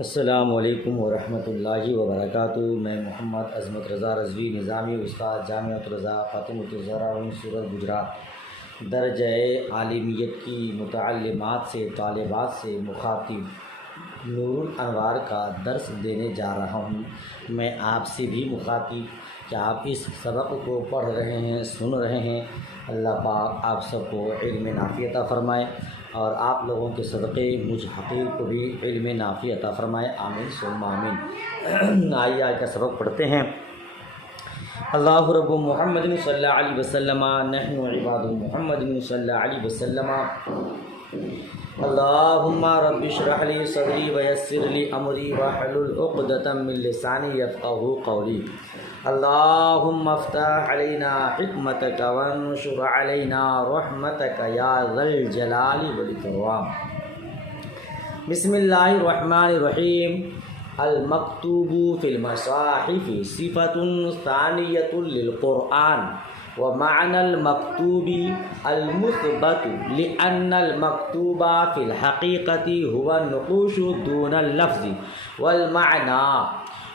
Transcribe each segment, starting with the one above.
السلام علیکم ورحمۃ اللہ وبرکاتہ۔ میں محمد عظمت رضا رضوی نظامی استاد جامعۃ الرضا فاطمۃ الزہرا سورت گجرات درجہ عالمیت کی متعلمات سے طالبات سے مخاطب نور الانوار کا درس دینے جا رہا ہوں۔ میں آپ سے بھی مخاطب کہ آپ اس سبق کو پڑھ رہے ہیں، سن رہے ہیں۔ اللہ پاک آپ سب کو علم نافع عطا فرمائے اور آپ لوگوں کے صدقے مجھ حقیر کو بھی علم نافع عطا فرمائے، آمین ثم آمین۔ آئیے آج کا سبق پڑھتے ہیں۔ اللہ رب محمد صلی اللہ علیہ وسلم، نحن عباد محمد صلی اللہ علیہ وسلم۔ اللہم رب اشرح لی صدری ویسر لی امری واحلل عقدۃ من لسانی یفقہوا قولی۔ اللہم افتح علینا حکمتک وانشر علینا رحمتک یا ذا الجلال والاکرام۔ بسم اللہ الرحمن الرحیم۔ المکتوب فی المصاحف صفۃ ثانیۃ للقرآن ومعنى المكتوب المثبت لأن المكتوب في الحقيقة هو النقوش دون اللفظ والمعنى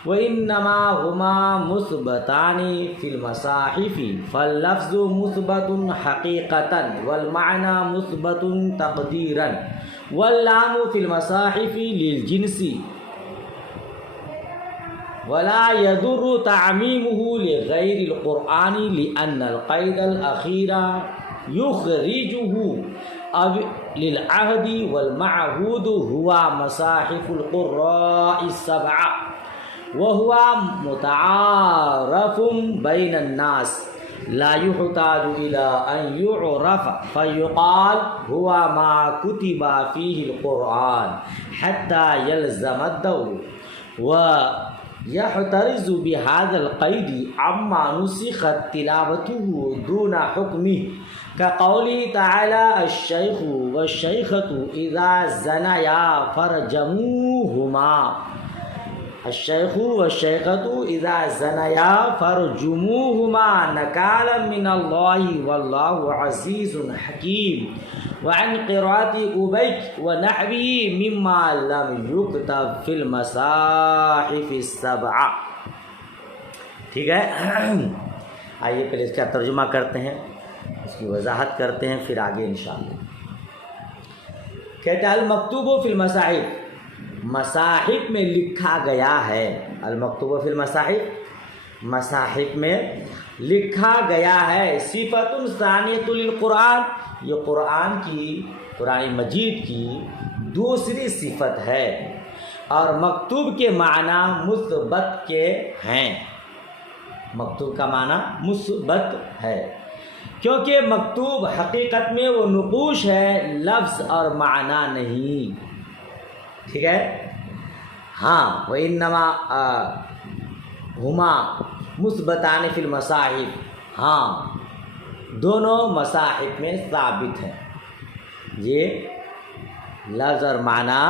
وإنما هما مثبتان في المصاحف، فاللفظ مثبت حقيقة والمعنى مثبت تقديرا، واللام في المصاحف للجنس ولا يضر تعميمه لغير القرآن لأن القيد الأخير يخرجه أو للعهد والمعهود هو مصاحف القراء السبعة وهو متعارف بين الناس لا يحتاج إلى أن يعرف فيقال هو ما كتب فيه القرآن حتى يلزم الدور يحترز بهذا القيد عما نسخت تلاوته دون حكمه كقوله تعالى الشيخ والشيخة إذا زنيا فرجموهما الشيخ والشيخة إذا زنيا فرجموهما نكالا من الله والله عزيز حكيم۔ وعن قراءة أبي ونحوه مما لم يكتب في المصاحف السبعة۔ ٹھیک ہے، آئیے پہلے اس کا ترجمہ کرتے ہیں، اس کی وضاحت کرتے ہیں، پھر آگے انشاءاللہ۔ کہتے ہیں المکتوب فی المصاحف، مصاحف میں لکھا گیا ہے۔ المکتوب فی المصاحف، مصاحف میں لکھا گیا ہے۔ صفۃ ثانیۃ للقرآن، یہ قرآن مجید کی دوسری صفت ہے، اور مکتوب کے معنی مثبت کے ہیں۔ مکتوب کا معنی مثبت ہے کیونکہ مکتوب حقیقت میں وہ نقوش ہے، لفظ اور معنی نہیں۔ ٹھیک ہے، ہاں وَإِنَّمَا هُمَا مُثْبَتَانِ فِي الْمَصَاحِف، ہاں دونوں مصاحف میں ثابت ہیں، یہ لفظ اور معنی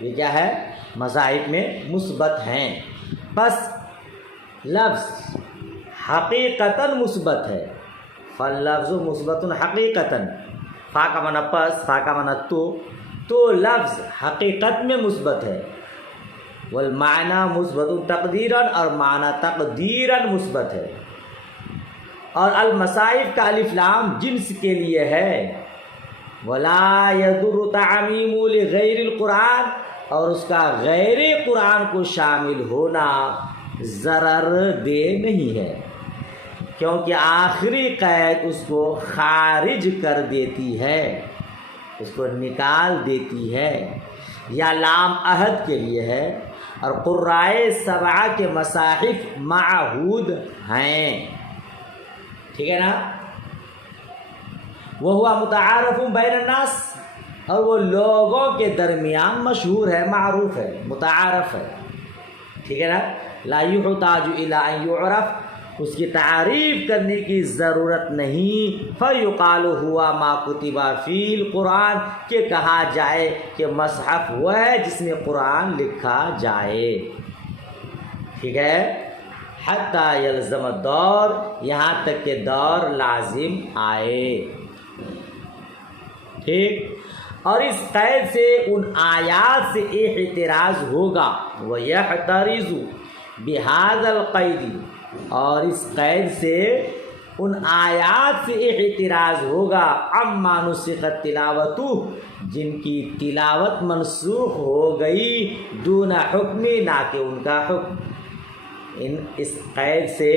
یہ کیا ہے، مصاحف میں مثبت ہیں۔ بس لفظ حقیقتاً مثبت ہے، فاللفظ مثبت حقیقتاً، فا کا معنی پس، فا کا معنی تو لفظ حقیقت میں مثبت ہے، والمعنی مثبت تقدیراً، اور معنی تقدیراً مثبت ہے۔ اور المصاحف کا الف لام جنس کے لیے ہے، ولا يضر تعمیم لغیر القرآن، اور اس کا غیر قرآن کو شامل ہونا ضرر دہ نہیں ہے، کیونکہ آخری قید اس کو خارج کر دیتی ہے، اس کو نکال دیتی ہے۔ یا لام عہد کے لیے ہے، اور قرائے سبعہ کے مصاحف معہود ہیں۔ ٹھیک ہے نا، وَهُوَ مُتَعَارَفٌ بَيْنَ النَّاسِ، اور وہ لوگوں کے درمیان مشہور ہے، معروف ہے، متعارف ہے۔ ٹھیک ہے نا، لا يحتاج إلى أن يعرف، اس کی تعریف کرنے کی ضرورت نہیں۔ فَيُقَالُ هُوَ مَا كُتِبَ فِي الْقُرْآنِ، کہ کہا جائے کہ مصحف وہ ہے جس میں قرآن لکھا جائے۔ ٹھیک ہے، حتیٰ یلزم الدور، یہاں تک کہ دور لازم آئے۔ ٹھیک، اور اس قید سے ان آیات سے احتراز ہوگا، وَيَحْتَرِزُ بِهَذَا الْقَيْدِ، اور اس قید سے ان آیات سے احتراز ہوگا، عَمَّا نُسِخَتْ تِلَاوَتُهُ، جن کی تلاوت منسوخ ہو گئی، دون حکم، نہ کہ ان کا حکم۔ اس قید سے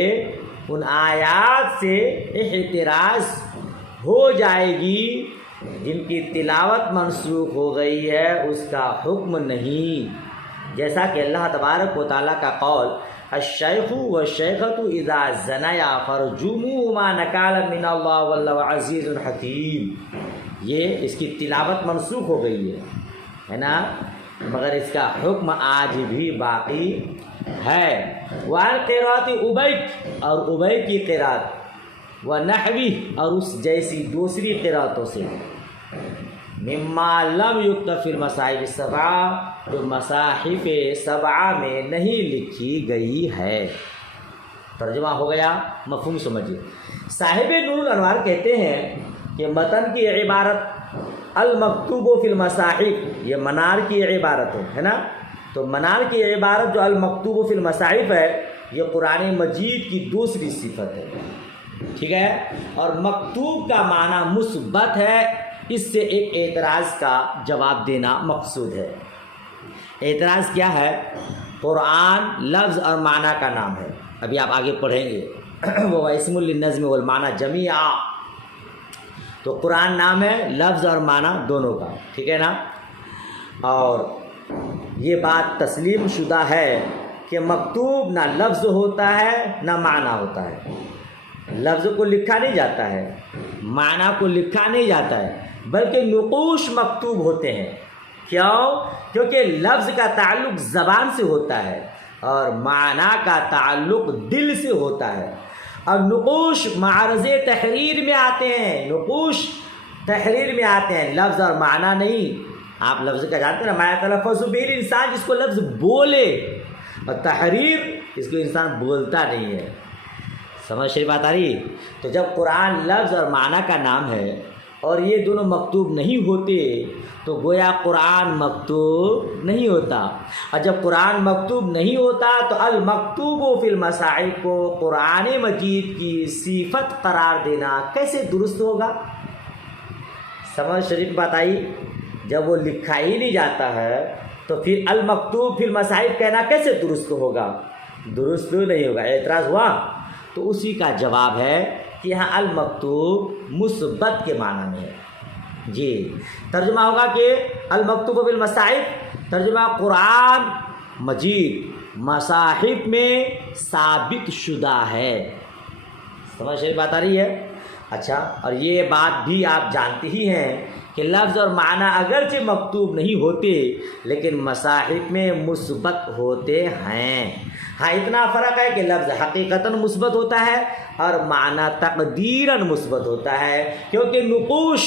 ان آیات سے احتراز ہو جائے گی جن کی تلاوت منسوخ ہو گئی ہے، اس کا حکم نہیں، جیسا کہ اللہ تبارک و تعالیٰ کا قول الشیخ والشیخۃ اذا زنیا فرجموہما نکالا من اللہ واللہ عزیز حکیم، یہ اس کی تلاوت منسوخ ہو گئی ہے نا، مگر اس کا حکم آج بھی باقی ہے۔ وعن قراءت ابی، اور ابی کی قراءت، ونحوی، اور اس جیسی دوسری قراءتوں سے، مما لم یکتب فی المصاحف السبعہ، جو مصاحف سبعہ میں نہیں لکھی گئی ہے۔ ترجمہ ہو گیا، مفہوم سمجھیے۔ صاحب نور الانوار کہتے ہیں کہ متن کی عبارت المکتوب فی المصاحف، یہ منار کی عبارت ہے نا، تو منار کی عبارت جو المکتوب فی المصاحف ہے، یہ قرآن مجید کی دوسری صفت ہے، ٹھیک ہے، اور مکتوب کا معنی مثبت ہے، اس سے ایک اعتراض کا جواب دینا مقصود ہے۔ اعتراض کیا ہے؟ قرآن لفظ اور معنی کا نام ہے، ابھی آپ آگے پڑھیں گے، وہ اسم للنظم والمعنی جمیعا، تو قرآن نام ہے لفظ اور معنی دونوں کا، ٹھیک ہے نا، اور یہ بات تسلیم شدہ ہے کہ مکتوب نہ لفظ ہوتا ہے نہ معنی ہوتا ہے، لفظ کو لکھا نہیں جاتا ہے، معنی کو لکھا نہیں جاتا ہے، بلکہ نقوش مکتوب ہوتے ہیں۔ کیوں؟ کیونکہ لفظ کا تعلق زبان سے ہوتا ہے اور معنی کا تعلق دل سے ہوتا ہے، اور نقوش معرض تحریر میں آتے ہیں، نقوش تحریر میں آتے ہیں، لفظ اور معنی نہیں۔ آپ لفظ کا جانتے ہیں نا، ما یتلفظ به انسان، جس کو لفظ بولے، اور تحریر اس کو انسان بولتا نہیں ہے۔ سمجھ شریف بات آ رہی؟ تو جب قرآن لفظ اور معنی کا نام ہے اور یہ دونوں مکتوب نہیں ہوتے تو گویا قرآن مکتوب نہیں ہوتا، اور جب قرآن مکتوب نہیں ہوتا تو المکتوب فی المصاحف کو قرآن مجید کی صفت قرار دینا کیسے درست ہوگا؟ سمجھ شریف بات آئی؟ جب وہ لکھا ہی نہیں جاتا ہے تو پھر المکتوب فی المصاحف کہنا کیسے درست ہوگا؟ درست نہیں ہوگا۔ اعتراض ہوا؟ تو اسی کا جواب ہے کہ یہاں المکتوب مثبت کے معنی میں ہے۔ جی، ترجمہ ہوگا کہ المکتوب فی المصاحف، ترجمہ قرآن مجید مصاحف میں ثابت شدہ ہے۔ سمجھ شریف بات آ رہی ہے؟ اچھا، اور یہ بات بھی آپ جانتے ہی ہیں کہ لفظ اور معنی اگرچہ مکتوب نہیں ہوتے لیکن مصاحف میں مثبت ہوتے ہیں۔ ہاں، اتنا فرق ہے کہ لفظ حقیقتاً مثبت ہوتا ہے اور معنی تقدیراً مثبت ہوتا ہے، کیونکہ نقوش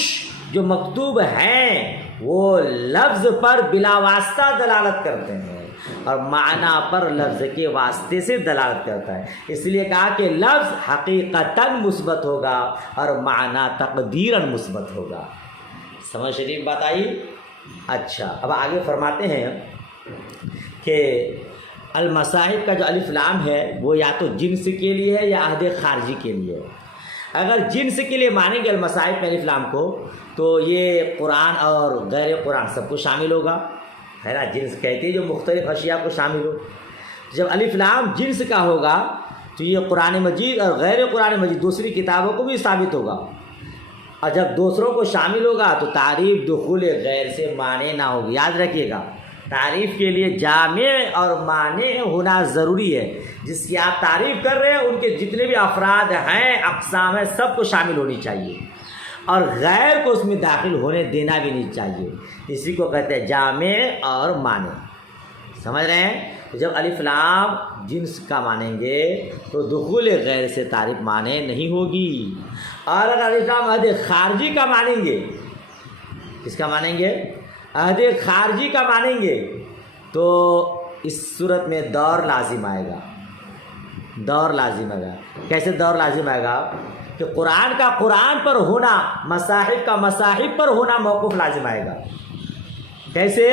جو مکتوب ہیں وہ لفظ پر بلا واسطہ دلالت کرتے ہیں اور معنی پر لفظ کے واسطے سے دلالت کرتا ہے، اس لیے کہا کہ لفظ حقیقتاً مثبت ہوگا اور معنی تقدیراً مثبت ہوگا۔ سمجھ شریف بات آئی؟ اچھا، اب آگے فرماتے ہیں کہ المصاحف کا جو الف لام ہے وہ یا تو جنس کے لیے ہے یا عہد خارجی کے لیے ہے۔ اگر جنس کے لیے مانیں گے المصاحف میں الف لام کو تو یہ قرآن اور غیر قرآن سب کو شامل ہوگا، ہے نا، جنس کہتے ہیں جو مختلف اشیاء کو شامل ہو۔ جب الف لام جنس کا ہوگا تو یہ قرآن مجید اور غیر قرآن مجید دوسری کتابوں کو بھی ثابت ہوگا، اور جب دوسروں کو شامل ہوگا تو تعریف دخول غیر سے مانع نہ ہوگی۔ یاد رکھیے گا، تعریف کے لیے جامع اور مانع ہونا ضروری ہے۔ جس کی آپ تعریف کر رہے ہیں ان کے جتنے بھی افراد ہیں، اقسام ہیں، سب کو شامل ہونی چاہیے، اور غیر کو اس میں داخل ہونے دینا بھی نہیں چاہیے۔ اسی کو کہتے ہیں جامع اور مانع۔ سمجھ رہے ہیں؟ تو جب الف لام جنس کا مانیں گے تو دخول غیر سے تعریف مانع نہیں ہوگی، اور اگر الف لام عہد خارجی کا مانیں گے، کس کا مانیں گے؟ عہد خارجی کا مانیں گے تو اس صورت میں دور لازم آئے گا۔ دور لازم آئے گا۔ کیسے دور لازم آئے گا؟ کہ قرآن کا قرآن پر ہونا، مصاحف کا مصاحف پر ہونا موقوف لازم آئے گا۔ کیسے؟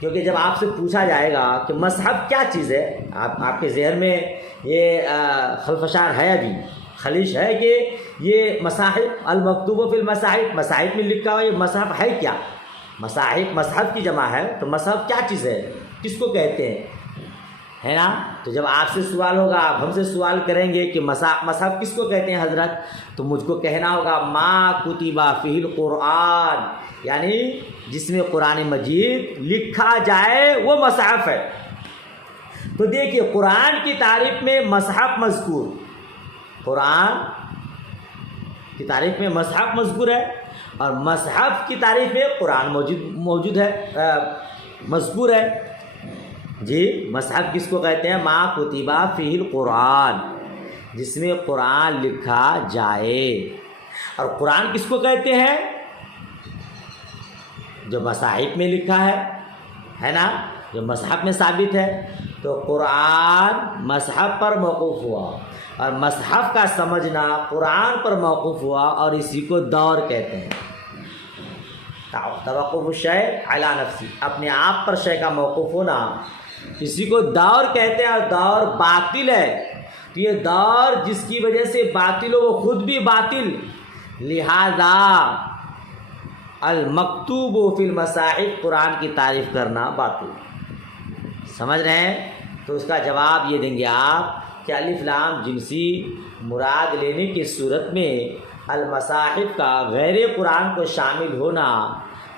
کیونکہ جب آپ سے پوچھا جائے گا کہ مصحف کیا چیز ہے، آپ کے ذہن میں یہ خلفشار ہے، ابھی خلیش ہے کہ یہ مصاحف المکتوب فی المصاحف، مصاحف میں لکھا ہوا یہ مصحف ہے کیا؟ مصحف کی جمع ہے، تو مصحف کیا چیز ہے، کس کو کہتے ہیں، ہے نا؟ تو جب آپ سے سوال ہوگا، آپ ہم سے سوال کریں گے کہ مصحف کس کو کہتے ہیں حضرت، تو مجھ کو کہنا ہوگا ما کتب فیہ القرآن، یعنی جس میں قرآن مجید لکھا جائے وہ مصحف ہے۔ تو دیکھیے قرآن کی تعریف میں مصحف مذکور، قرآن کی تعریف میں مصحف مذکور ہے، اور مصحف کی تعریف میں قرآن موجود ہے، مذکور ہے۔ جی مصحف کس کو کہتے ہیں؟ ما کتب فیہ القرآن، جس میں قرآن لکھا جائے۔ اور قرآن کس کو کہتے ہیں؟ جو مصاحف میں لکھا ہے نا، جو مصحف میں ثابت ہے۔ تو قرآن مصحف پر موقوف ہوا، اور مصحف کا سمجھنا قرآن پر موقوف ہوا، اور اسی کو دور کہتے ہیں۔ توقف الشیء علی نفسی، اپنے آپ پر شے کا موقوف ہونا، اسی کو دور کہتے ہیں۔ اور دور باطل ہے، تو یہ دور جس کی وجہ سے باطل ہو وہ خود بھی باطل، لہذا المکتوب فی المصاحف، قرآن کی تعریف کرنا باطل۔ سمجھ رہے ہیں؟ تو اس کا جواب یہ دیں گے آپ کہ الف لام جنسی مراد لینے کی صورت میں المصاحف کا غیر قرآن کو شامل ہونا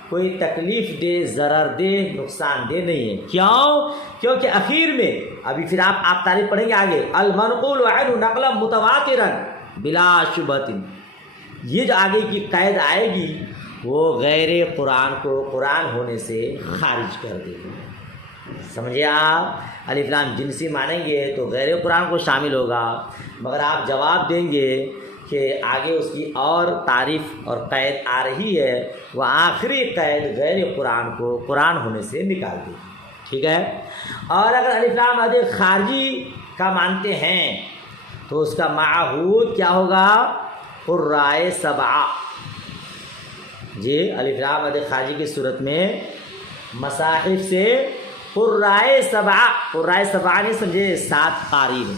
کوئی تکلیف دہ، ضرر دہ، نقصان دہ نہیں ہے۔ کیوں؟ کیونکہ اخیر میں ابھی پھر آپ تعریف پڑھیں گے آگے، المنقول عنہ نقلا متواترا بلا شبہۃ، یہ جو آگے کی قید آئے گی وہ غیر قرآن کو قرآن ہونے سے خارج کر دے گی۔ سمجھے آپ؟ الف لام جنسی مانیں گے تو غیر قرآن کو شامل ہوگا، مگر آپ جواب دیں گے کہ آگے اس کی اور تعریف اور قید آ رہی ہے، وہ آخری قید غیر قرآن کو قرآن ہونے سے نکال دے، ٹھیک ہے؟ اور اگر الف لام حد خارجی کا مانتے ہیں تو اس کا معہود کیا ہوگا؟ قرائے سبعہ۔ جی الف لام حد خارجی کی صورت میں مصاحف سے قرائے سبعہ، قرائے سبعہ نہیں سمجھے، 7 قاری ہیں،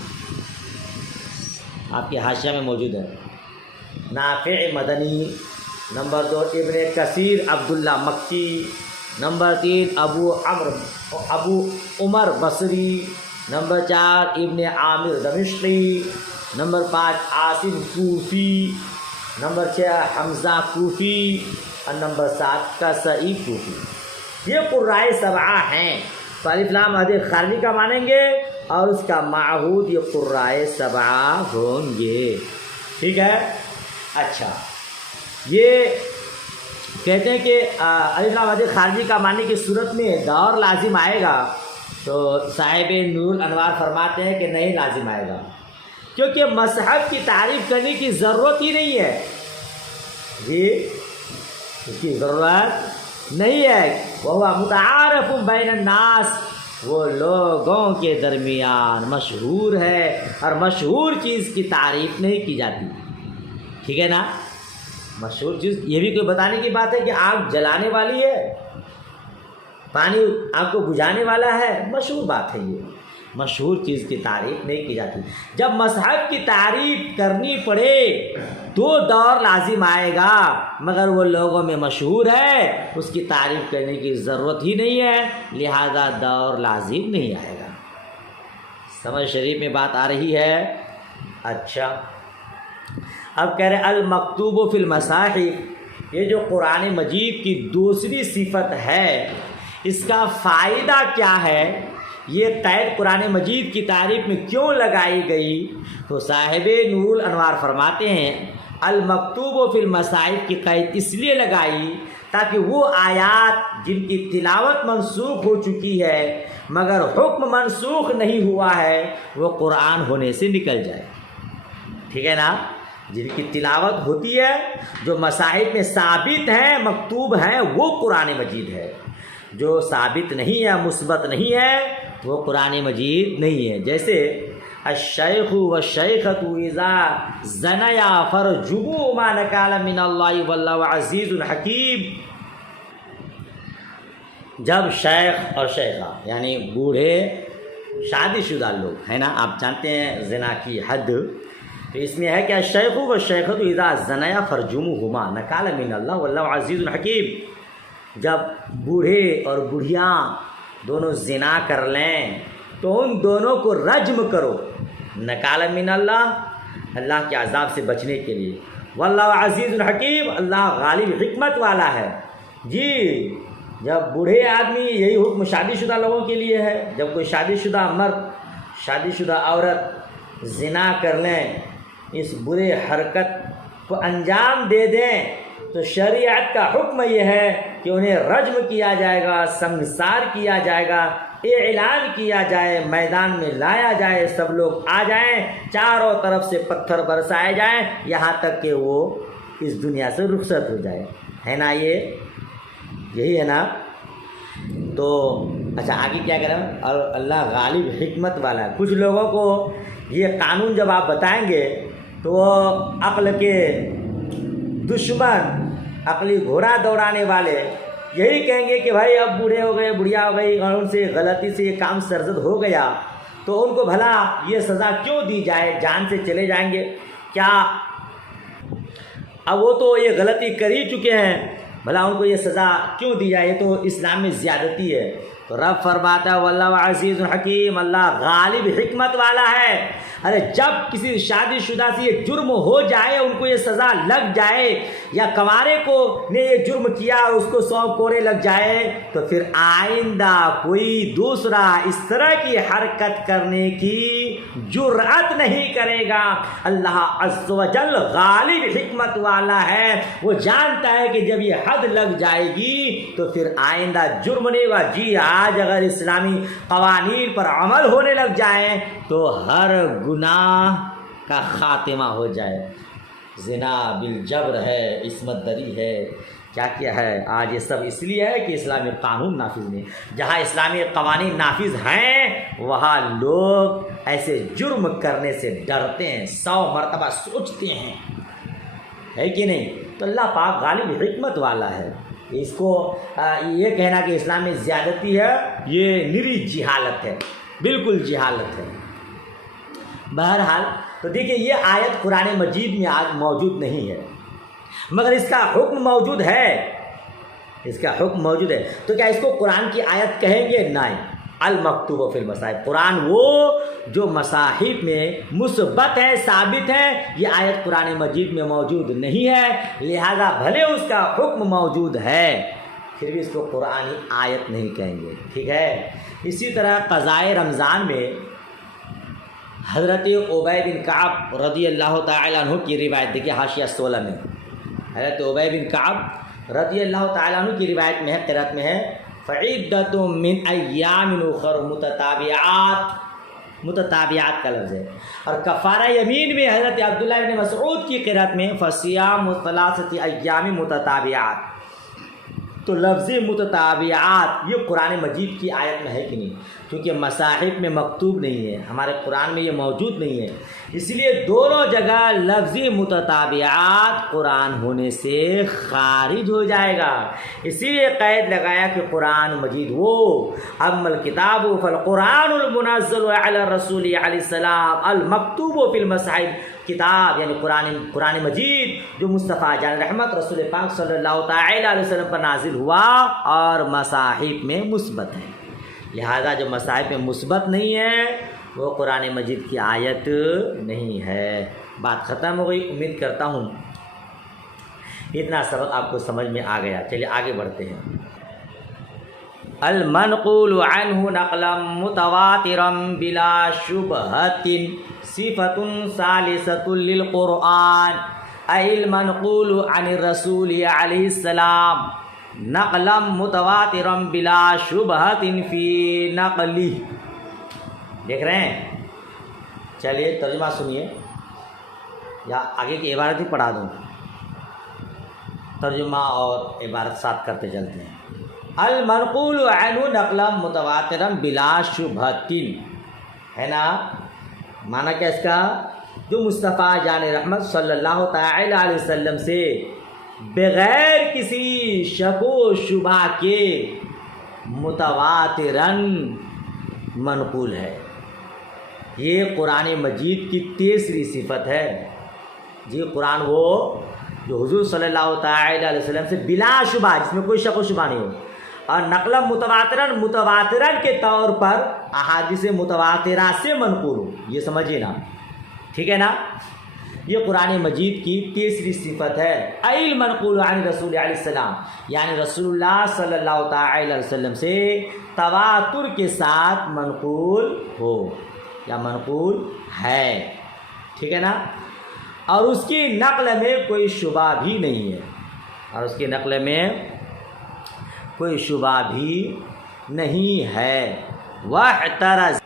آپ کے حاشیہ میں موجود ہے۔ نافع مدنی، نمبر 2 ابن کثیر عبداللہ مکی، نمبر 3 ابو عمر بصری، نمبر 4 ابن عامر دمشقی، نمبر 5 عاصم کوفی، نمبر 6 حمزہ کوفی، اور نمبر 7 کسائی کوفی۔ یہ قرائے سبعہ ہیں، تو الف لام حد خارجی کا مانیں گے اور اس کا معہود یہ قرائے سبعہ ہوں گے، ٹھیک ہے؟ اچھا، یہ کہتے ہیں کہ الف لام حد خارجی کا ماننے کی صورت میں دور لازم آئے گا، تو صاحب نور الانوار فرماتے ہیں کہ نہیں لازم آئے گا، کیونکہ مصحف کی تعریف کرنے کی ضرورت ہی نہیں ہے۔ جی اس کی ضرورت نہیں ہے، وہ متعارف بین الناس، وہ لوگوں کے درمیان مشہور ہے، اور مشہور چیز کی تعریف نہیں کی جاتی، ٹھیک ہے نا؟ مشہور چیز یہ بھی کوئی بتانے کی بات ہے کہ آگ جلانے والی ہے، پانی آگ کو بجھانے والا ہے، مشہور بات ہے، یہ مشہور چیز کی تعریف نہیں کی جاتی۔ جب مصحف کی تعریف کرنی پڑے تو دور لازم آئے گا، مگر وہ لوگوں میں مشہور ہے، اس کی تعریف کرنے کی ضرورت ہی نہیں ہے، لہذا دور لازم نہیں آئے گا۔ سمجھ شریف میں بات آ رہی ہے؟ اچھا، اب کہہ رہے المکتوب فی المصاحف، یہ جو قرآن مجید کی دوسری صفت ہے، اس کا فائدہ کیا ہے؟ یہ قید قرآن مجید کی تعریف میں کیوں لگائی گئی؟ تو صاحب نور الانوار فرماتے ہیں المکتوب فی المصاحف کی قید اس لیے لگائی تاکہ وہ آیات جن کی تلاوت منسوخ ہو چکی ہے مگر حکم منسوخ نہیں ہوا ہے، وہ قرآن ہونے سے نکل جائے، ٹھیک ہے نا؟ جن کی تلاوت ہوتی ہے، جو مصاحف میں ثابت ہیں، مکتوب ہیں، وہ قرآن مجید ہے۔ جو ثابت نہیں ہے، مثبت نہیں ہے، وہ قرآن مجید نہیں ہے۔ جیسے الشیخ والشیخۃ اذا زنیا فرجموہما نکالا من اللہ واللہ عزیز حکیم. جب شیخ اور شیخہ یعنی بوڑھے شادی شدہ لوگ ہے نا، آپ جانتے ہیں زنا کی حد، تو اس میں ہے کہ الشیخ والشیخۃ اذا زنیا فرجموہما نکالا من اللہ واللہ عزیز حکیم. جب بوڑھے اور بوڑھیاں دونوں زنا کر لیں تو ان دونوں کو رجم کرو، نکالا من اللہ، اللہ کے عذاب سے بچنے کے لیے. واللہ عزیز حکیم، اللہ غالب حکمت والا ہے. جی جب بوڑھے آدمی، یہی حکم شادی شدہ لوگوں کے لیے ہے، جب کوئی شادی شدہ مرد شادی شدہ عورت زنا کر لیں، اس برے حرکت کو انجام دے دیں تو شریعت کا حکم یہ ہے کہ انہیں رجم کیا جائے گا، سنگسار کیا جائے گا، اعلان کیا جائے، میدان میں لایا جائے، سب لوگ آ جائیں، چاروں طرف سے پتھر برسائے جائیں یہاں تک کہ وہ اس دنیا سے رخصت ہو جائے. ہے نا، یہی ہے نا. تو اچھا آگے کیا کریں، اور اللہ غالب حکمت والا ہے. کچھ لوگوں کو یہ قانون جب آپ بتائیں گے تو وہ عقل کے دشمن، عقلی گھوڑا دوڑانے والے یہی کہیں گے کہ بھائی اب بوڑھے ہو گئے، بڑھیا ہو گئی اور ان سے غلطی سے یہ کام سرزد ہو گیا تو ان کو بھلا یہ سزا کیوں دی جائے، جان سے چلے جائیں گے کیا؟ اب وہ تو یہ غلطی کر ہی چکے ہیں، بھلا ان کو یہ سزا کیوں دی جائے؟ یہ تو اسلام میں زیادتی ہے. تو رب فرماتا ہے واللہ عزیز حکیم، اللہ غالب حکمت والا ہے. ارے جب کسی شادی شدہ سے یہ جرم ہو جائے، ان کو یہ سزا لگ جائے، یا کنوارے کو نے یہ جرم کیا اور اس کو 100 کوڑے لگ جائے، تو پھر آئندہ کوئی دوسرا اس طرح کی حرکت کرنے کی جرأت نہیں کرے گا. اللہ عز و جل غالب حکمت والا ہے، وہ جانتا ہے کہ جب یہ حد لگ جائے گی تو پھر آئندہ جرم نہیں ہوگا. جی آج اگر اسلامی قوانین پر عمل ہونے لگ جائیں تو ہر گناہ کا خاتمہ ہو جائے. زنا بالجبر ہے، عصمت دری ہے، کیا ہے. آج یہ سب اس لیے ہے کہ اسلامی قانون نافذ نہیں. جہاں اسلامی قوانین نافذ ہیں وہاں لوگ ایسے جرم کرنے سے ڈرتے ہیں، 100 مرتبہ سوچتے ہیں، ہے کہ نہیں؟ تو اللہ پاک غالب حکمت والا ہے. اس کو یہ کہنا کہ اسلام میں زیادتی ہے، یہ نری جہالت ہے، بالکل جہالت ہے. بہرحال تو دیکھیے یہ آیت قرآن مجید میں آج موجود نہیں ہے، مگر اس کا حکم موجود ہے. اس کا حکم موجود ہے تو کیا اس کو قرآن کی آیت کہیں گے؟ نہیں. المکتوب فی المصاحف، قرآن وہ جو مصاحف میں مثبت ہے، ثابت ہے، یہ آیت قرآن مجید میں موجود نہیں ہے. لہذا بھلے اس کا حکم موجود ہے پھر بھی اس کو قرآنی آیت نہیں کہیں گے. ٹھیک ہے. اسی طرح قضائے رمضان میں حضرت ابی بن کعب رضی اللہ تعالیٰ عنہ کی روایت دیکھیے، حاشیہ 16 میں حضرت ابی بن کعب رضی اللہ تعالیٰ عنہ کی روایت میں ہے، قرأت میں ہے فعدۃ من ایام اخر متتابعات کا لفظ ہے. اور کفارہ یمین میں حضرت عبداللہ بن مسعود کی قرأت میں فصیام ثلاثۃ ایام متتابعات. تو لفظ متتابعات یہ قرآن مجید کی آیت میں ہے کہ نہیں؟ کیونکہ مصاحف میں مکتوب نہیں ہے، ہمارے قرآن میں یہ موجود نہیں ہے، اس لیے دونوں جگہ لفظ متتابعات قرآن ہونے سے خارج ہو جائے گا. اسی لیے قید لگایا کہ قرآن مجید وہ اما الکتاب فالقرآن المنزل علی الرسول علیہ السلام المکتوب فی المصاحف، کتاب یعنی قرآن مجید جو مصطفیٰ جان رحمت رسول پاک صلی اللہ تعالی علیہ وسلم پر نازل ہوا اور مصاحف میں مثبت ہے. لہذا جو مصاحف میں مثبت نہیں ہے وہ قرآن مجید کی آیت نہیں ہے. بات ختم ہو گئی. امید کرتا ہوں اتنا سبق آپ کو سمجھ میں آ گیا. چلیے آگے بڑھتے ہیں. المنقول عنہ نقلا متواترا بلا شبہۃ صفۃ ثالثۃ للقرآن، ای المنقول عن الرسول علیہ السلام نقلا متواترا بلا شبہۃ فی نقلہ. دیکھ رہے ہیں؟ چلیے ترجمہ سنیے یا آگے کی عبارت ہی پڑھا دوں، ترجمہ اور عبارت ساتھ کرتے چلتے ہیں. المنقول عنہ نقلا متواترا بلا شبہۃ ہے نا. معنی کیا اس کا؟ جو مصطفیٰ جان رحمت صلی اللہ تعالی علیہ وسلم سے بغیر کسی شک و شبہ کے متواتراً منقول ہے۔ یہ قرآن مجید کی تیسری صفت ہے۔ جی قرآن وہ جو حضور صلی اللہ تعالی علیہ وسلم سے بلا شبہ، جس میں کوئی شک و شبہ نہیں ہو، اور نقل متواتراً کے طور پر احادیث متواترہ سے منقول ہو، یہ سمجھیے نا، ٹھیک ہے نا؟ یہ قرآن مجید کی تیسری صفت ہے۔ المنقول عن رسول علیہ السلام، یعنی رسول اللہ صلی اللہ تعالی علیہ وسلم سے تواتر کے ساتھ منقول ہو یا منقول ہے، ٹھیک ہے نا؟ اور اس کی نقل میں کوئی شبہ بھی نہیں ہے، اور اس کی نقل میں کوئی شبہ بھی نہیں ہے۔ واحترز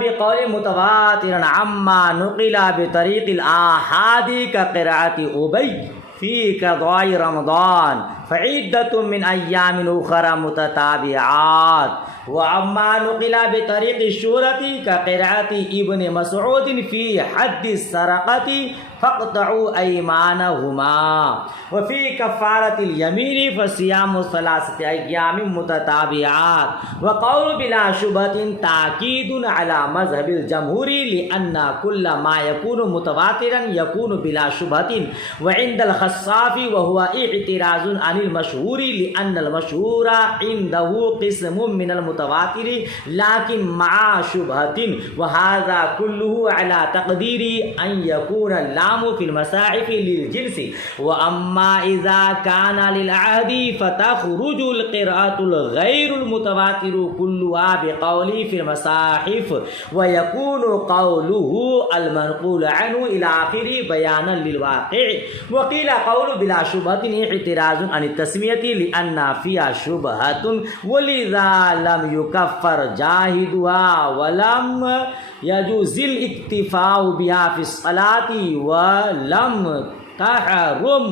بقول متواترا عما نقل بطریق الآحاد كقراءة أبي في قضاء رمضان فعدة من أيام أخرى متتابعات، وعما نقل بطريق الشهرة كقراءة ابن مسعود في حد السرقة فاقطعوا أيمانهما، وفي كفارة اليمين فصيام 3 أيام متتابعات، وقول بلا شبهة تأكيد على مذهب الجمهور لأن كل ما يكون متواترا يكون بلا شبهة، وعند الخصاف وهو اعتراض عن المشهور لأن المشهور عنده قسم من المتواتر لكن مع شبهة، وهذا كله على تقدير أن يكون اللام في المصاحف للجنس، وأما إذا كان للعهد فتخرج القراءة الغير المتواتر كلها بقوله في المصاحف، ويكون قوله المنقول عنه إلى آخره بيانا للواقع، وقيل قول بلا شبهة اعتراض عن التسمية لأن فيها شبهة ولذا لم يكفر جاهدها ولم يجوز الاكتفاء بها في الصلاة ولم تحرم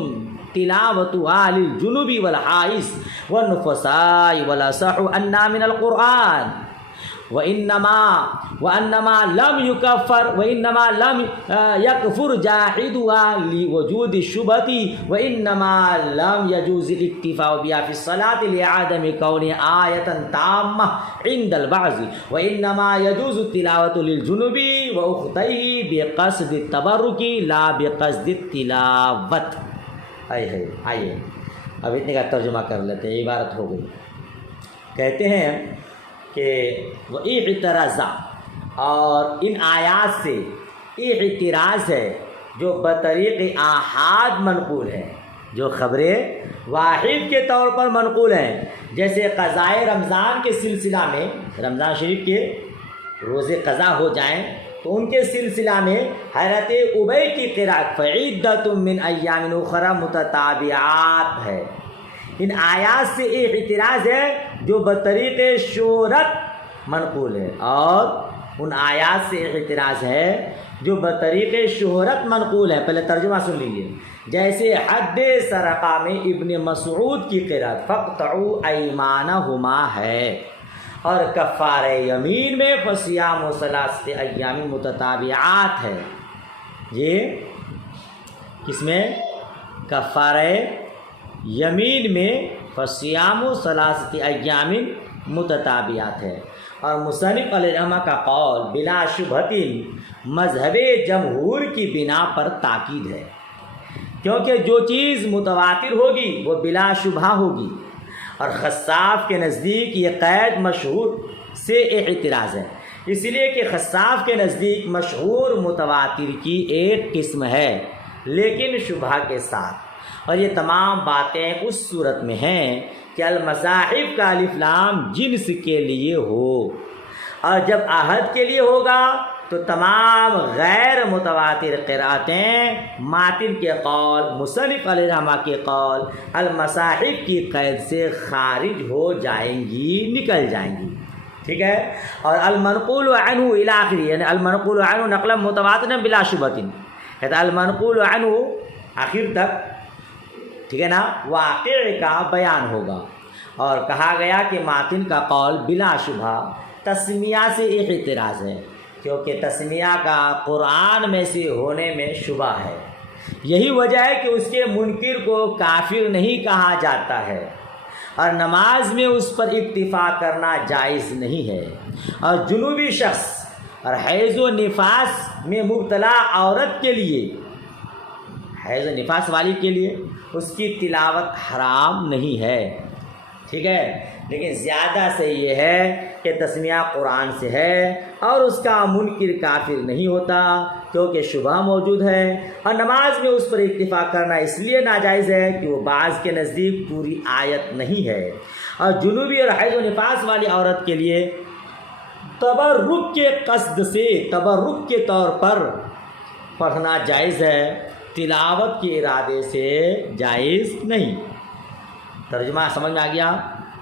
تلاوتها للجنوب والحائض والنفساء والأصح أنها من القرآن، وإنما لم يكفر جاحدها لوجود الشبهة، وإنما لم يجوز الاكتفاء بها في الصلاة لعدم كونها آية تامة عند البعض، وإنما يجوز التلاوة للجنوب وأختيه بقصد التبرك لا بقصد التلاوة۔ آئیے اب اتنے کا ترجمہ کر لیتے ہیں، عبارت ہو گئی۔ کہتے ہیں کہ وہ اعتراض، اور ان آیات سے اعتراض ہے جو بطریق آحاد منقول ہے، جو خبریں واحد کے طور پر منقول ہیں، جیسے قضائے رمضان کے سلسلہ میں، رمضان شریف کے روزے قضا ہو جائیں تو ان کے سلسلہ میں حضرت ابی کی قرأت فعدۃ من ایام اخری متتابعات ہے۔ ان آیات سے ایک اعتراض ہے جو بطریق شہرت منقول ہے، اور ان آیات سے ایک اعتراض ہے جو بطریق شہرت منقول ہے۔ پہلے ترجمہ سن لیجیے، جیسے حد سرقہ میں ابن مسعود کی قرأت فاقطعوا ایمانہما ہے، اور کفارہ یمین میں فصیام 3 ایام متتابعات ہے۔ یہ کس میں؟ کفارہ یمین میں فصیام 3 ایام متتابعات ہے۔ اور مصنف علیہ الرحمہ کا قول بلا شبہۃ مذہب جمہور کی بنا پر تاکید ہے، کیونکہ جو چیز متواتر ہوگی وہ بلا شبہ ہوگی، اور خصاف کے نزدیک یہ قید مشہور سے اعتراض ہے، اس لیے کہ خصاف کے نزدیک مشہور متواتر کی ایک قسم ہے لیکن شبہ کے ساتھ، اور یہ تمام باتیں اس صورت میں ہیں کہ المصاحف کا الف لام جنس کے لیے ہو، اور جب عہد کے لیے ہوگا تو تمام غیر متواتر قرأتیں ماتن کے قول، مصنف علیہ الرحمہ کے قول المصاحف کی قید سے خارج ہو جائیں گی، نکل جائیں گی، ٹھیک ہے۔ اور المنقول عنہ الی آخر، یعنی المنقول عنہ نقلا متواترا بلا شبہۃ، کہتا المنقول عنہ آخر تک، ٹھیک ہے نا، واقع کا بیان ہوگا، اور کہا گیا کہ ماتن کا قول بلا شبہ تسمیہ سے ایک اعتراض ہے، کیونکہ تسمیہ کا قرآن میں سے ہونے میں شبہ ہے۔ یہی وجہ ہے کہ اس کے منکر کو کافر نہیں کہا جاتا ہے، اور نماز میں اس پر اکتفا کرنا جائز نہیں ہے۔ اور جنوبی شخص اور حیض و نفاس میں مبتلا عورت کے لیے، حیض و نفاس والی کے لیے اس کی تلاوت حرام نہیں ہے، ٹھیک ہے، لیکن زیادہ صحیح یہ ہے کہ تسمیہ قرآن سے ہے اور اس کا منکر کافر نہیں ہوتا، کیونکہ شبہ موجود ہے، اور نماز میں اس پر اکتفا کرنا اس لیے ناجائز ہے کہ وہ بعض کے نزدیک پوری آیت نہیں ہے۔ اور جنوبی اور حیض و نفاس والی عورت کے لیے تبرک کے قصد سے، تبرک کے طور پر پڑھنا جائز ہے، تلاوت کے ارادے سے جائز نہیں۔ ترجمہ سمجھ میں آ گیا؟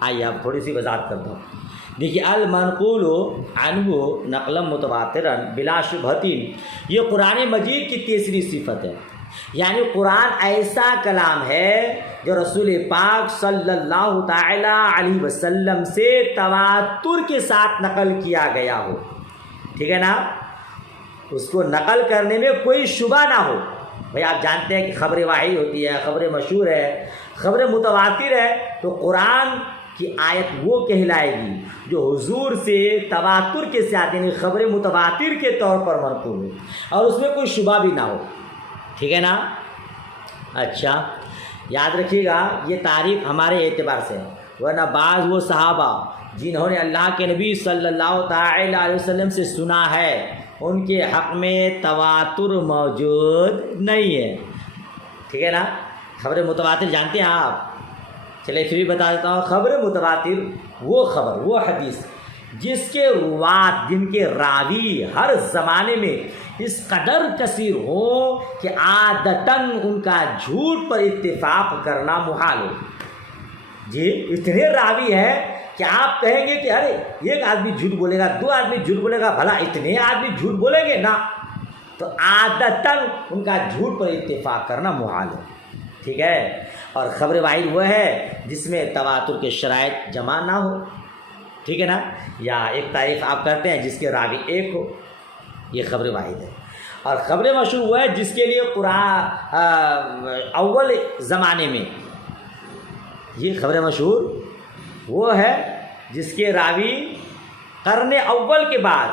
آئیے اب تھوڑی سی وضاحت کرتا ہوں۔ دیکھیے، المنقول عنہ نقلا متواترا بلا شبہۃ، یہ قرآن مجید کی تیسری صفت ہے، یعنی قرآن ایسا کلام ہے جو رسول پاک صلی اللہ تعالی علیہ وسلم سے تواتر کے ساتھ نقل کیا گیا ہو، ٹھیک ہے نا، اس کو نقل کرنے میں کوئی شبہ نہ ہو۔ بھائی آپ جانتے ہیں کہ خبر واحد ہوتی ہے، خبر مشہور ہے، خبر متواتر ہے، تو قرآن کی آیت وہ کہلائے گی جو حضور سے تواتر کے ساتھ، یعنی خبر متواتر کے طور پر منقول ہو اور اس میں کوئی شبہ بھی نہ ہو، ٹھیک ہے نا۔ اچھا یاد رکھیے گا، یہ تعریف ہمارے اعتبار سے ہے، ورنہ بعض وہ صحابہ جنہوں نے اللہ کے نبی صلی اللہ تعالی علیہ وسلم سے سنا ہے، ان کے حق میں تواتر موجود نہیں ہے، ٹھیک ہے نا۔ خبر متواتر جانتے ہیں آپ؟ چلے پھر بھی بتا دیتا ہوں، خبر متواتر وہ خبر، وہ حدیث جس کے روات، جن کے راوی ہر زمانے میں اس قدر کثیر ہو کہ عادتاً ان کا جھوٹ پر اتفاق کرنا محال ہو۔ جی اتنے راوی ہیں کہ آپ کہیں گے کہ ارے ایک آدمی جھوٹ بولے گا، دو آدمی جھوٹ بولے گا، بھلا اتنے آدمی جھوٹ بولیں گے نا، تو عادتاً ان کا جھوٹ پر اتفاق کرنا محال ہے، ٹھیک ہے۔ اور خبر واحد وہ ہے جس میں تواتر کے شرائط جمع نہ ہو، ٹھیک ہے نا، یا ایک تعریف آپ کرتے ہیں جس کے راوی ایک ہو، یہ خبر واحد ہے۔ اور خبر مشہور وہ ہے جس کے لیے قرآن اول زمانے میں، یہ خبر مشہور وہ ہے جس کے راوی قرن اول کے بعد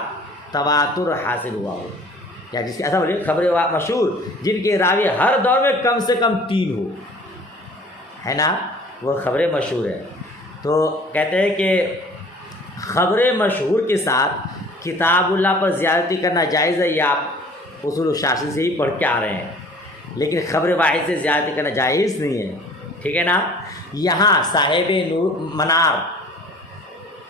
تواتر حاصل ہوا ہو، یا جس کے ایسا بولیے خبر مشہور جن کے راوی ہر دور میں کم سے کم 3 ہو، ہے نا، وہ خبر مشہور ہے۔ تو کہتے ہیں کہ خبر مشہور کے ساتھ کتاب اللہ پر زیادتی کرنا جائز ہے، یہ آپ اصول الشاشی سے ہی پڑھ کے آ رہے ہیں، لیکن خبر واحد سے زیادتی کرنا جائز نہیں ہے، ٹھیک ہے نا۔ یہاں صاحب نور منار،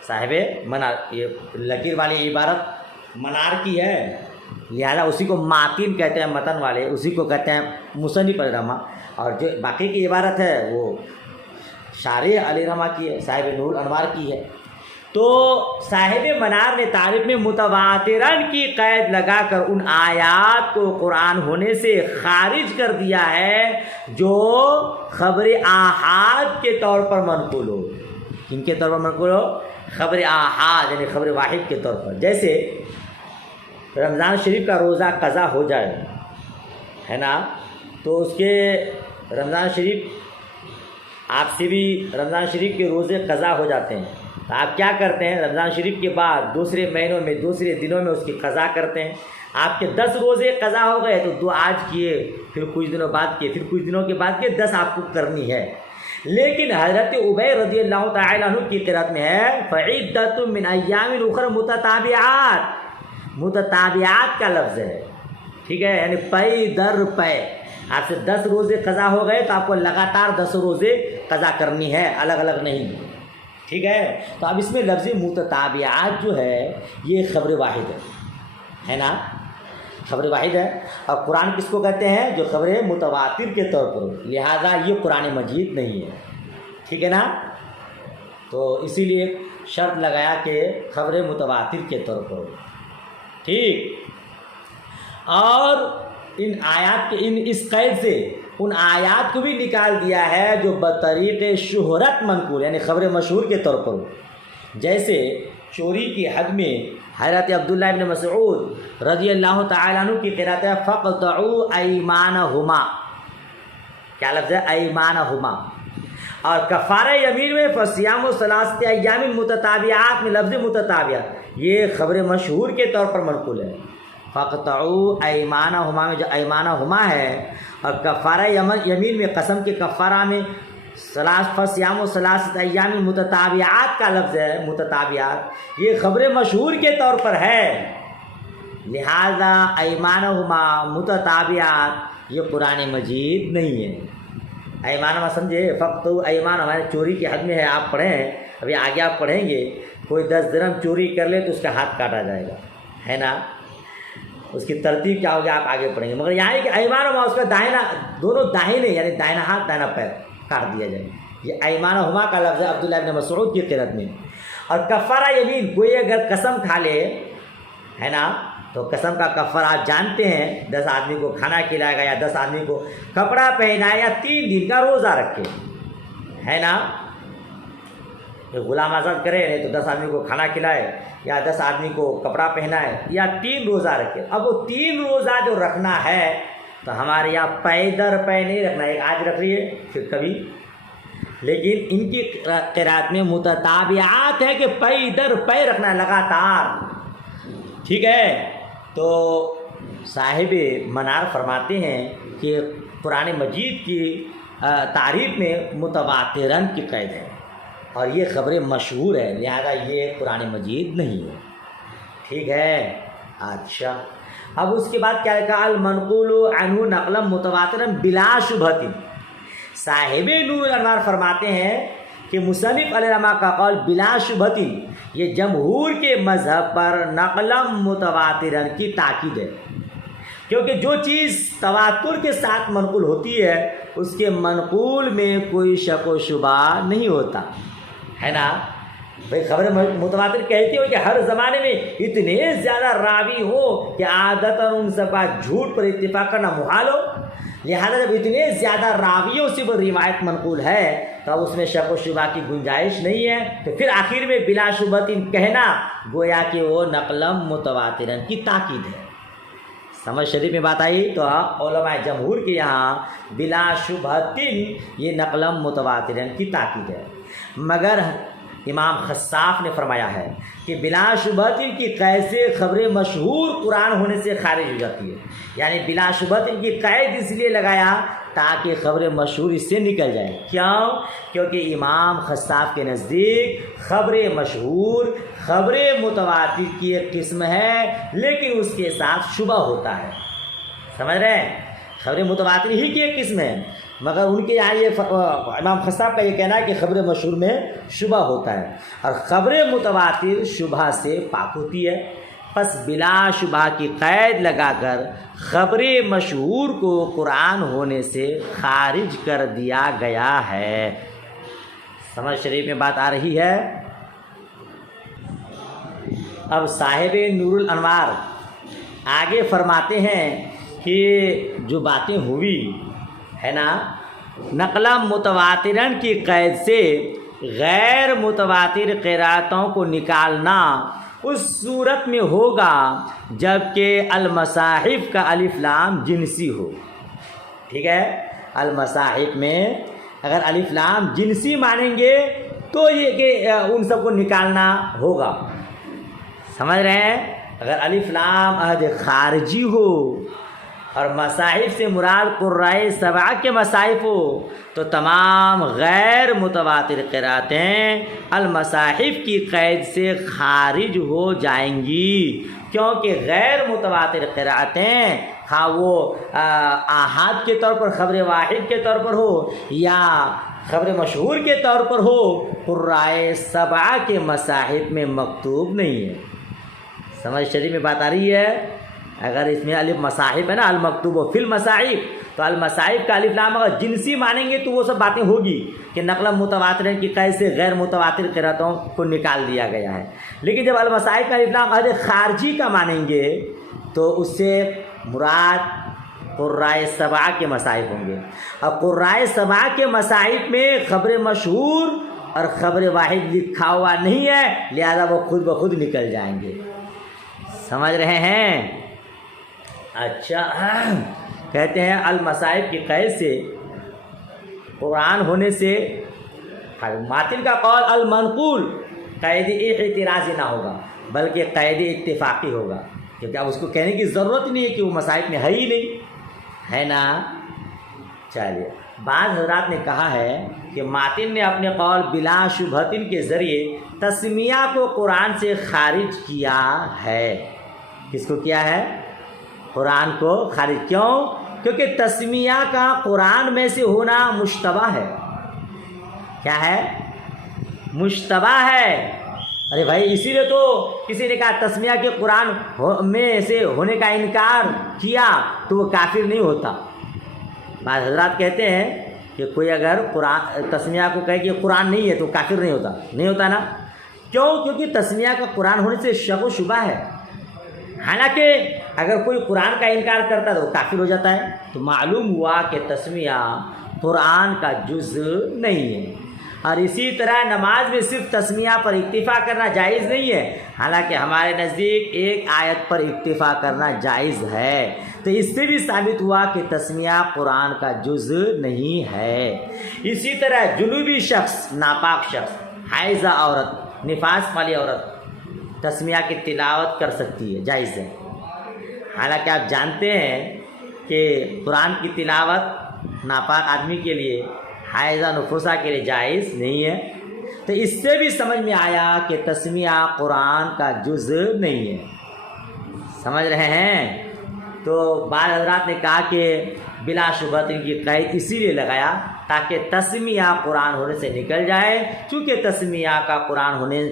صاحب منار، یہ لکیر والی عبارت منار کی ہے، لہذا اسی کو ماتن کہتے ہیں، متن والے اسی کو کہتے ہیں مصنف علیہ رحمہ، اور جو باقی کی عبارت ہے وہ شارح علیہ رحمہ کی ہے، صاحب نور انوار کی ہے۔ تو صاحب منار نے تعریف میں متواترن کی قید لگا کر ان آیات کو قرآن ہونے سے خارج کر دیا ہے جو خبر آحاد کے طور پر منقول ہو۔ کن کے طور پر منقول ہو؟ خبر آحاد، یعنی خبر واحد کے طور پر۔ جیسے رمضان شریف کا روزہ قضا ہو جائے، ہے نا، تو اس کے رمضان شریف آپ سے بھی رمضان شریف کے روزے قضا ہو جاتے ہیں، تو آپ کیا کرتے ہیں؟ رمضان شریف کے بعد دوسرے مہینوں میں، دوسرے دنوں میں اس کی قضا کرتے ہیں۔ آپ کے 10 روزے قضا ہو گئے تو 2 آج کیے، پھر کچھ دنوں بعد کیے، پھر کچھ دنوں کے بعد کیے، 10 آپ کو کرنی ہے۔ لیکن حضرت ابی رضی اللہ تعالی عنہ کی قرأت میں ہے فعدۃ من ایام اخر متتابعات، متتابعات کا لفظ ہے، ٹھیک ہے، یعنی پے در پے، آپ سے 10 روزے قضا ہو گئے تو آپ کو لگاتار 10 روزے قضا کرنی ہے، الگ الگ نہیں، ٹھیک ہے۔ تو اب اس میں لفظ متتابعات جو ہے یہ خبر واحد ہے نا، خبر واحد ہے، اور قرآن کس کو کہتے ہیں؟ جو خبر متواتر کے طور پر ہو، لہذا یہ قرآن مجید نہیں ہے، ٹھیک ہے نا۔ تو اسی لیے شرط لگایا کہ خبر متواتر کے طور پر ہو، ٹھیک۔ اور ان آیات کے اس قید سے ان آیات کو بھی نکال دیا ہے جو بطریق شہرت منقول، یعنی خبر مشہور کے طور پر ہو۔ جیسے چوری کی حد میں حضرت عبداللہ ابن مسعود رضی اللہ تعالیٰ عنہ کی قرات ہے فَقْطَعُوا أَيْمَانَهُمَا. کیا لفظ ہے؟ ایمانہما. اور کفارہ یمین میں فصیام ثلاثۃ ایام متتابعات میں لفظ متتابعات یہ خبر مشہور کے طور پر منقول ہے. فَقْطَعُوا أَيْمَانَهُمَا میں جو ایمانہما ہے اور کفارہ یمین میں قسم کے کفارہ میں فصیام و ثلاثۃ ایام متتابعات کا لفظ ہے. متتابعات یہ خبر مشہور کے طور پر ہے، لہذا ایمانہما متتابعات یہ قرآن مجید نہیں ہے. ایمانہما سمجھے، فقط ایمان ہمارے چوری کی حد میں ہے. آپ پڑھیں، ابھی آگے آپ پڑھیں گے، کوئی 10 درہم چوری کر لے تو اس کا ہاتھ کاٹا جائے گا، ہے نا. اس کی ترتیب کیا ہوگی آپ آگے پڑھیں گے. مگر یہاں کہ ایمانہما اس کا داہنا دونوں داہنے یعنی دائنا ہاتھ دائنا پیر کاٹ دیا جائے. یہ ایمانہما کا لفظ ہے عبداللہ ابن مسعود کی قرات میں. اور کفارہ یمین، کوئی اگر قسم کھا لے، ہے نا، تو قسم کا کفارہ آپ جانتے ہیں، 10 آدمی کو کھانا کھلائے گا یا 10 آدمی کو کپڑا پہنائے یا 3 دن کا روزہ رکھے، ہے نا. غلام آزاد کرے نہیں تو 10 آدمی کو کھانا کھلائے یا 10 آدمی کو کپڑا پہنائے یا 3 روزہ رکھے. اب وہ 3 روزہ جو رکھنا ہے تو ہمارے یہاں پے در پے نہیں رکھنا ہے، آج رکھ لیے پھر کبھی. لیکن ان کی قرات میں متتابعات ہے کہ پے در پے رکھنا ہے لگاتار. ٹھیک ہے. تو صاحب منار فرماتے ہیں کہ قرآن مجید کی تعریف میں متواتراً کی قید ہے اور یہ خبریں مشہور ہے، لہذا یہ قرآن مجید نہیں ہے. ٹھیک ہے. اچھا، اب اس کے بعد کیا کہا؟ المنقول عنہ نقلا متواترا بلا شبہۃ. صاحب نور الانوار فرماتے ہیں کہ مصنف علیہ الرحمہ کا قول بلا شبہۃ یہ جمہور کے مذہب پر نقلا متواترا کی تاکید ہے، کیونکہ جو چیز تواتر کے ساتھ منقول ہوتی ہے اس کے منقول میں کوئی شک و شبہ نہیں ہوتا، ہے نا. بھائی خبر متواتر کہتی ہو کہ ہر زمانے میں اتنے زیادہ راوی ہو کہ عادتاً ان سب کا جھوٹ پر اتفاق کرنا محال ہو. لہذا جب اتنے زیادہ راویوں سے وہ روایت منقول ہے تو اس میں شک و شبہ کی گنجائش نہیں ہے. تو پھر آخر میں بلا شبہۃ کہنا گویا کہ وہ نقلم متواترن کی تاکید ہے. سمجھ شریف میں بات آئی. تو علماء جمہور کے یہاں بلا شبہۃ یہ نقلم متواترن کی تاکید ہے. مگر امام خصاف نے فرمایا ہے کہ بلا شبہۃ کی قید سے خبر مشہور قرآن ہونے سے خارج ہو جاتی ہے. یعنی بلا شبہۃ کی قید اس لیے لگایا تاکہ خبر مشہور اس سے نکل جائے. کیوں؟ کیونکہ امام خصاف کے نزدیک خبر مشہور خبر متواتر کی ایک قسم ہے لیکن اس کے ساتھ شبہ ہوتا ہے. سمجھ رہے ہیں؟ خبر متواتر ہی کی ایک قسم ہے مگر ان کے یہاں یہ امام خصاف کا یہ کہنا ہے کہ خبر مشہور میں شبہ ہوتا ہے اور خبر متواتر شبہ سے پاک ہوتی ہے. پس بلا شبہ کی قید لگا کر خبر مشہور کو قرآن ہونے سے خارج کر دیا گیا ہے. سمجھ شریف میں بات آ رہی ہے. اب صاحب نور الانوار آگے فرماتے ہیں کہ جو باتیں ہوئی ہے نا نقلا متواترن کی قید سے غیر متواتر قراتوں کو نکالنا اس صورت میں ہوگا جبکہ المصاحف کا الف لام جنسی ہو. ٹھیک ہے. المصاحف میں اگر الف لام جنسی مانیں گے تو یہ کہ ان سب کو نکالنا ہوگا. سمجھ رہے ہیں؟ اگر الف لام عہد خارجی ہو اور مصاحف سے مراد قرائے سبع کے مصاحف ہو تو تمام غیر متواتر قراتیں المصاحف کی قید سے خارج ہو جائیں گی کیونکہ غیر متواتر قراتیں خواہ وہ آحاد کے طور پر خبر واحد کے طور پر ہو یا خبر مشہور کے طور پر ہو قرائے سبع کے مصاحف میں مکتوب نہیں ہے. سمجھ شریف میں بات آ رہی ہے؟ اگر اس میں الف مصاحف ہے نا المکتوب فی المصاحف تو المصاحف کا الف لام اگر جنسی مانیں گے تو وہ سب باتیں ہوگی کہ نقل متواتر کی قید سے غیر متواتر قراتوں کو نکال دیا گیا ہے. لیکن جب المصاحف کا الف لام عہد خارجی کا مانیں گے تو اس سے مراد قرائے سبع کے مصاحف ہوں گے. اور قرائے سبع کے مصاحف میں خبر مشہور اور خبر واحد لکھا ہوا نہیں ہے، لہذا وہ خود بخود نکل جائیں گے۔ سمجھ رہے ہیں؟ اچھا، کہتے ہیں المصائب کی قید سے قرآن ہونے سے ماتن کا قول المنقول قید اعتراضی نہ ہوگا بلکہ قید اتفاقی ہوگا، کیونکہ اب اس کو کہنے کی ضرورت نہیں ہے کہ وہ مصائب میں ہے ہی نہیں، ہے نا۔ چلیے، بعض حضرات نے کہا ہے کہ ماتن نے اپنے قول بلا شبہتن کے ذریعے تسمیہ کو قرآن سے خارج کیا ہے۔ کس کو کیا ہے؟ قرآن کو خارج۔ کیوں؟ کیونکہ تسمیہ کا قرآن میں سے ہونا مشتبہ ہے۔ کیا ہے؟ مشتبہ ہے۔ ارے بھائی، اسی لیے تو کسی نے کہا تسمیہ کے قرآن میں سے ہونے کا انکار کیا تو وہ کافر نہیں ہوتا۔ بعض حضرات کہتے ہیں کہ کوئی اگر قرآن تسمیہ کو کہے کہ قرآن نہیں ہے تو کافر نہیں ہوتا نا۔ کیوں؟ کیونکہ تسمیہ کا قرآن ہونے سے شک و شبہ ہے، حالانکہ اگر کوئی قرآن کا انکار کرتا ہے تو وہ کافر ہو جاتا ہے۔ تو معلوم ہوا کہ تسمیہ قرآن کا جز نہیں ہے۔ اور اسی طرح نماز میں صرف تسمیہ پر اکتفا کرنا جائز نہیں ہے، حالانکہ ہمارے نزدیک ایک آیت پر اکتفا کرنا جائز ہے۔ تو اس سے بھی ثابت ہوا کہ تسمیہ قرآن کا جز نہیں ہے۔ اسی طرح جنوبی شخص، ناپاک شخص، حائضہ عورت، نفاس والی عورت تسمیہ کی تلاوت کر سکتی ہے، جائز ہے۔ حالانکہ آپ جانتے ہیں کہ قرآن کی تلاوت ناپاک آدمی کے لیے، حائضہ نفوسہ کے لیے جائز نہیں ہے۔ تو اس سے بھی سمجھ میں آیا کہ تسمیہ قرآن کا جز نہیں ہے۔ سمجھ رہے ہیں؟ تو بعض حضرات نے کہا کہ بلا شبہت ان کی قید اسی لیے لگایا تاکہ تسمیہ قرآن ہونے سے نکل جائے، چونکہ تسمیہ کا قرآن ہونے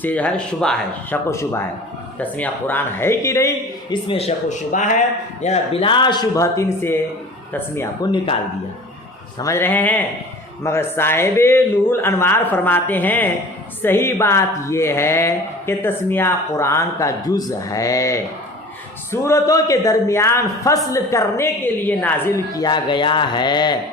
سے جو ہے شبہ ہے، شک و شبہ ہے۔ تسمیہ قرآن ہے کہ نہیں، اس میں شک و شبہ ہے، یا بلا شبہت سے تسمیہ کو نکال دیا۔ سمجھ رہے ہیں؟ مگر صاحب نور الانوار فرماتے ہیں صحیح بات یہ ہے کہ تسمیہ قرآن کا جز ہے، سورتوں کے درمیان فصل کرنے کے لیے نازل کیا گیا ہے۔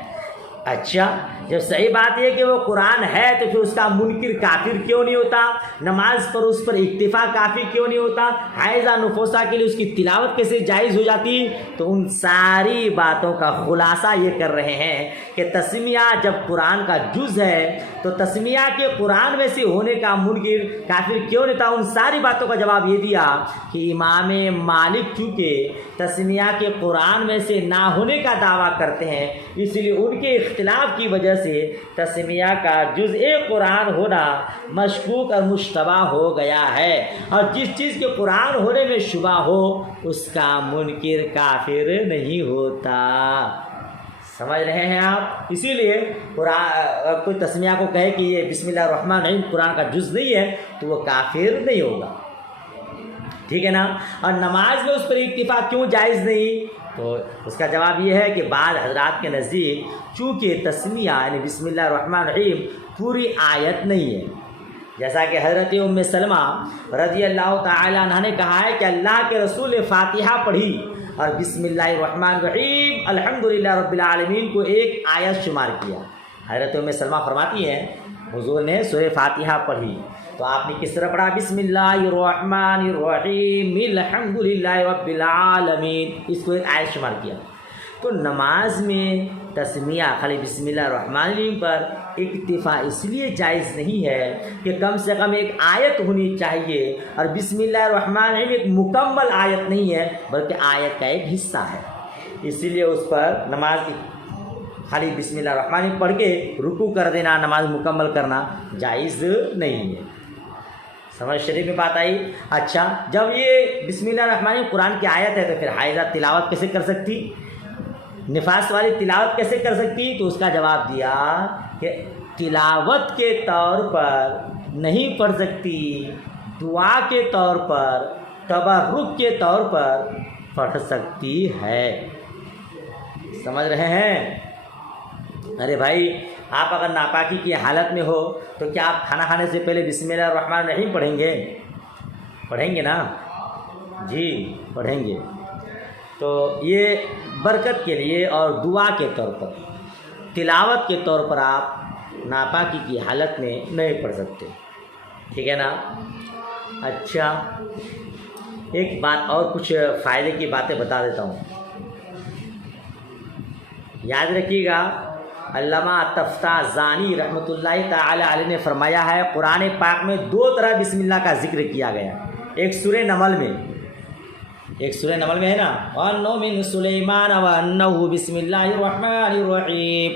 اچھا، جب صحیح بات یہ کہ وہ قرآن ہے تو پھر اس کا منکر کافر کیوں نہیں ہوتا؟ نماز پر اس پر اکتفا کافی کیوں نہیں ہوتا؟ حائضہ نفوسہ کے لیے اس کی تلاوت کیسے جائز ہو جاتی؟ تو ان ساری باتوں کا خلاصہ یہ کر رہے ہیں کہ تسمیہ جب قرآن کا جز ہے تو تسمیہ کے قرآن میں سے ہونے کا منکر کافر کیوں نہیں تھا؟ ان ساری باتوں کا جواب یہ دیا کہ امام مالک چونکہ تسمیہ کے قرآن میں سے نہ ہونے کا دعویٰ کرتے ہیں، اس لیے ان کے اختلاف کی وجہ سے تسمیہ کا جزء قرآن ہونا مشکوک اور مشتبہ ہو گیا ہے، اور جس چیز کے قرآن ہونے میں شبہ ہو اس کا منکر کافر نہیں ہوتا۔ سمجھ رہے ہیں آپ؟ اسی لیے قرآن کوئی تسمیہ کو کہے کہ یہ بسم اللہ الرحمن الرحیم قرآن کا جز نہیں ہے تو وہ کافر نہیں ہوگا، ٹھیک ہے نا۔ اور نماز میں اس پر اکتفا کیوں جائز نہیں؟ تو اس کا جواب یہ ہے کہ بعض حضرات کے نزدیک چونکہ تسمیہ یعنی بسم اللہ الرحمن الرحیم پوری آیت نہیں ہے، جیسا کہ حضرت ام سلمہ رضی اللہ تعالی عنہ نے کہا ہے کہ اللہ کے رسول نے فاتحہ پڑھی اور بسم اللہ الرحمن الرحیم الحمدللہ رب العالمین کو ایک آیت شمار کیا۔ حضرت ام سلمہ فرماتی ہیں حضور نے سورہ فاتحہ پڑھی تو آپ نے کس طرح پڑھا؟ بسم اللہ الرحمن الرحیم الحمدللہ رب العالمین، اس کو ایک آیت شمار کیا۔ تو نماز میں تسمیہ خالی بسم اللہ الرحمن الرحیم پر اکتفا اس لیے جائز نہیں ہے کہ کم سے کم ایک آیت ہونی چاہیے، اور بسم اللہ الرحمن الرحیم ایک مکمل آیت نہیں ہے بلکہ آیت کا ایک حصہ ہے، اسی لیے اس پر نماز کی خالی بسم اللہ الرحمن الرحیم پڑھ کے رکوع کر دینا، نماز مکمل کرنا جائز نہیں ہے۔ سمجھ شریف میں بات آئی؟ اچھا، جب یہ بسم اللہ الرحمن الرحیم قرآن کی آیت ہے تو پھر حائضہ تلاوت کیسے کر سکتی؟ نفاس والی تلاوت کیسے کر سکتی؟ تو اس کا جواب دیا کہ تلاوت کے طور پر نہیں پڑھ سکتی، دعا کے طور پر، تبرک کے طور پر پڑھ سکتی ہے۔ سمجھ رہے ہیں؟ ارے بھائی، آپ اگر ناپاکی کی حالت میں ہو تو کیا آپ کھانا کھانے سے پہلے بسم اللہ الرحمن الرحیم پڑھیں گے؟ پڑھیں گے نا؟ جی پڑھیں گے۔ تو یہ برکت کے لیے اور دعا کے طور پر، تلاوت کے طور پر آپ ناپاکی کی حالت میں نہیں پڑھ سکتے، ٹھیک ہے نا۔ اچھا ایک بات اور کچھ فائدے کی باتیں بتا دیتا ہوں، یاد رکھیے گا۔ علامہ تفتح زانی رحمۃ اللہ تعالی علیہ نے فرمایا ہے قرآن پاک میں 2 طرح بسم اللہ کا ذکر کیا گیا، ایک سورہ نمل میں ہے نا، وَأَنَّهُ مِن سُلَيْمَانَ وَأَنَّهُ بسم اللہ الرحمن الرحیم،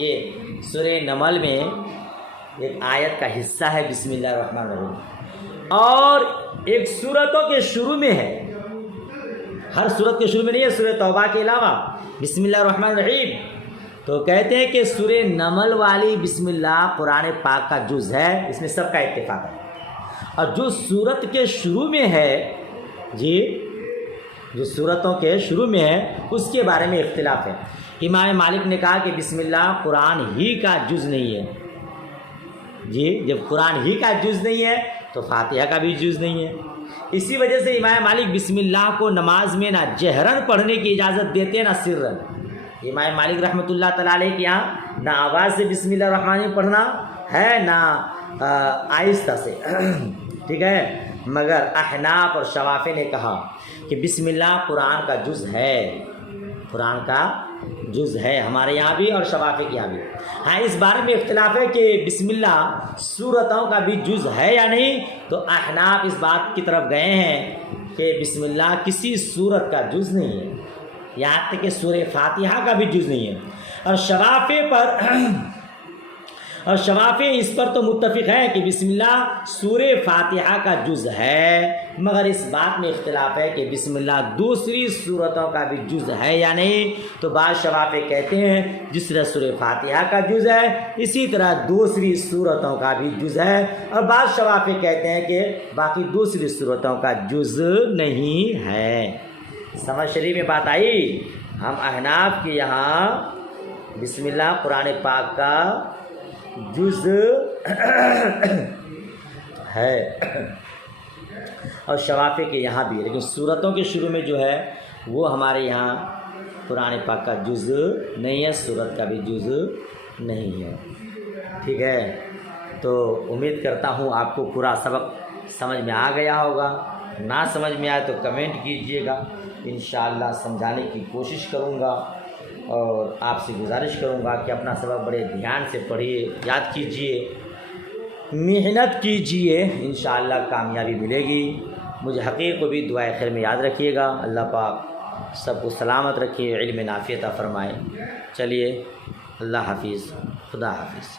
یہ سورہ نمل میں ایک آیت کا حصہ ہے بسم اللہ الرحمن الرحیم، اور ایک سورتوں کے شروع میں ہے، ہر سورت کے شروع میں نہیں ہے، سورہ توبہ کے علاوہ بسم اللہ الرحمن الرحیم۔ تو کہتے ہیں کہ سورہ نمل والی بسم اللہ قرآن پاک کا جز ہے، اس میں سب کا اتفاق ہے، اور جو سورت کے شروع میں ہے جو سورتوں کے شروع میں ہے اس کے بارے میں اختلاف ہے۔ امام مالک نے کہا کہ بسم اللہ قرآن ہی کا جز نہیں ہے، جب قرآن ہی کا جز نہیں ہے تو فاتحہ کا بھی جز نہیں ہے، اسی وجہ سے امام مالک بسم اللہ کو نماز میں نہ جہرن پڑھنے کی اجازت دیتے ہیں نہ سرن۔ امام مالک رحمۃ اللہ تعالیٰ علیہ کے یہاں نہ آواز سے بسم اللہ الرحمن الرحیم پڑھنا ہے نہ آہستہ سے، ٹھیک ہے، مگر احناف اور شوافی نے کہا کہ بسم اللہ قرآن کا جز ہے، قرآن کا جز ہے، ہمارے یہاں بھی اور شوافی کے یہاں بھی۔ ہاں اس بارے میں اختلاف ہے کہ بسم اللہ سورتوں کا بھی جز ہے یا نہیں، تو احناف اس بات کی طرف گئے ہیں کہ بسم اللہ کسی سورت کا جز نہیں ہے، یہاں تک کہ سورہ فاتحہ کا بھی جز نہیں ہے، اور شوافی اس پر تو متفق ہے کہ بسم اللہ سورہ فاتحہ کا جز ہے، مگر اس بات میں اختلاف ہے کہ بسم اللہ دوسری سورتوں کا بھی جز ہے یا نہیں۔ تو بعض شوافی کہتے ہیں جس طرح سورہ فاتحہ کا جز ہے اسی طرح دوسری سورتوں کا بھی جز ہے، اور بعض شوافی کہتے ہیں کہ باقی دوسری سورتوں کا جز نہیں ہے۔ سمجھ شریف میں بات آئی؟ ہم احناف کے یہاں بسم اللہ قرآن پاک کا جز ہے اور شوافی کے یہاں بھی، لیکن سورتوں کے شروع میں جو ہے وہ ہمارے یہاں قرآن پاک کا جز نہیں ہے، سورت کا بھی جز نہیں ہے، ٹھیک ہے۔ تو امید کرتا ہوں آپ کو پورا سبق سمجھ میں آ گیا ہوگا، نہ سمجھ میں آئے تو کمنٹ کیجئے گا، انشاءاللہ سمجھانے کی کوشش کروں گا، اور آپ سے گزارش کروں گا کہ اپنا سبق بڑے دھیان سے پڑھیے، یاد کیجئے، محنت کیجئے، انشاءاللہ کامیابی ملے گی۔ مجھے حقیر کو بھی دعائے خیر میں یاد رکھیے گا، اللہ پاک سب کو سلامت رکھے، علم نافع عطا فرمائے۔ چلیے اللہ حافظ، خدا حافظ۔